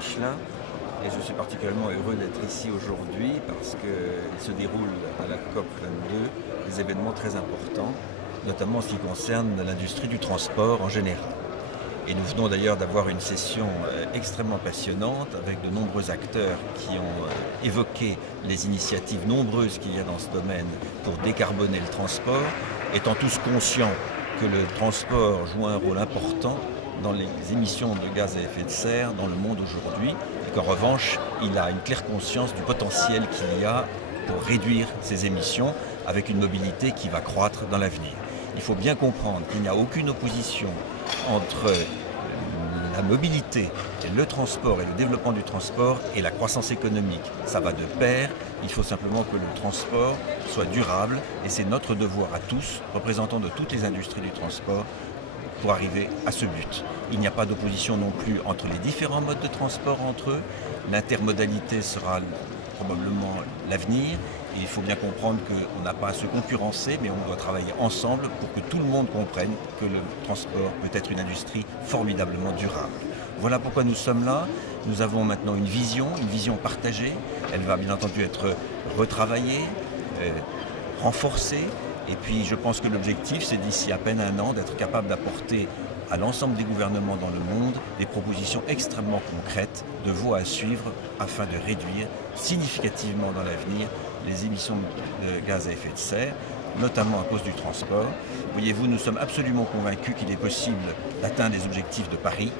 Michelin et je suis particulièrement heureux d'être ici aujourd'hui parce qu'il se déroule à la COP 22 des événements très importants, notamment en ce qui concerne l'industrie du transport en général. Et nous venons d'ailleurs d'avoir une session extrêmement passionnante avec de nombreux acteurs qui ont évoqué les initiatives nombreuses qu'il y a dans ce domaine pour décarboner le transport, étant tous conscients que le transport joue un rôle important dans les émissions de gaz à effet de serre dans le monde aujourd'hui et qu'en revanche, il a une claire conscience du potentiel qu'il y a pour réduire ces émissions avec une mobilité qui va croître dans l'avenir. Il faut bien comprendre qu'il n'y a aucune opposition entre la mobilité, le transport et le développement du transport et la croissance économique. Ça va de pair, il faut simplement que le transport soit durable et c'est notre devoir à tous, représentants de toutes les industries du transport, pour arriver à ce but. Il n'y a pas d'opposition non plus entre les différents modes de transport entre eux. L'intermodalité sera probablement l'avenir. Et il faut bien comprendre qu'on n'a pas à se concurrencer, mais on doit travailler ensemble pour que tout le monde comprenne que le transport peut être une industrie formidablement durable. Voilà pourquoi nous sommes là. Nous avons maintenant une vision partagée. Elle va bien entendu être retravaillée, renforcée. Et puis je pense que l'objectif, c'est d'ici à peine un an d'être capable d'apporter à l'ensemble des gouvernements dans le monde des propositions extrêmement concrètes de voies à suivre afin de réduire significativement dans l'avenir les émissions de gaz à effet de serre, notamment à cause du transport. Voyez-vous, nous sommes absolument convaincus qu'il est possible d'atteindre les objectifs de Paris,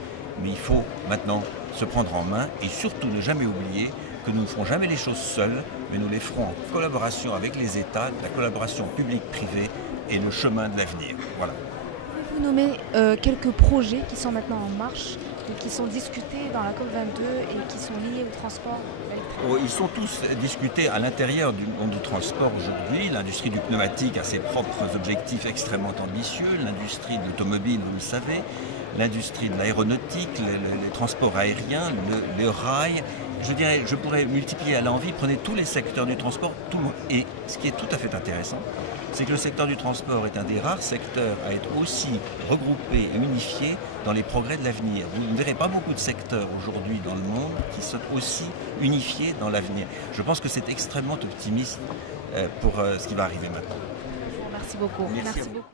mais il faut maintenant se prendre en main et surtout ne jamais oublier que nous ne ferons jamais les choses seuls, mais nous les ferons en collaboration avec les États, la collaboration publique-privée et le chemin de l'avenir. Voilà. Vous nommer quelques projets qui sont maintenant en marche et qui sont discutés dans la COP22 et qui sont liés au transport électrique. Ils sont tous discutés à l'intérieur du monde du transport aujourd'hui. L'industrie du pneumatique a ses propres objectifs extrêmement ambitieux. L'industrie de l'automobile, vous le savez. L'industrie de l'aéronautique, les transports aériens, le rail. Je pourrais multiplier à l'envi, prenez tous les secteurs du transport, tout le monde. Et ce qui est tout à fait intéressant, c'est que le secteur du transport est un des rares secteurs à être aussi regroupé et unifié dans les progrès de l'avenir. Vous ne verrez pas beaucoup de secteurs aujourd'hui dans le monde qui sont aussi unifiés dans l'avenir. Je pense que c'est extrêmement optimiste pour ce qui va arriver maintenant. Merci beaucoup. Merci beaucoup.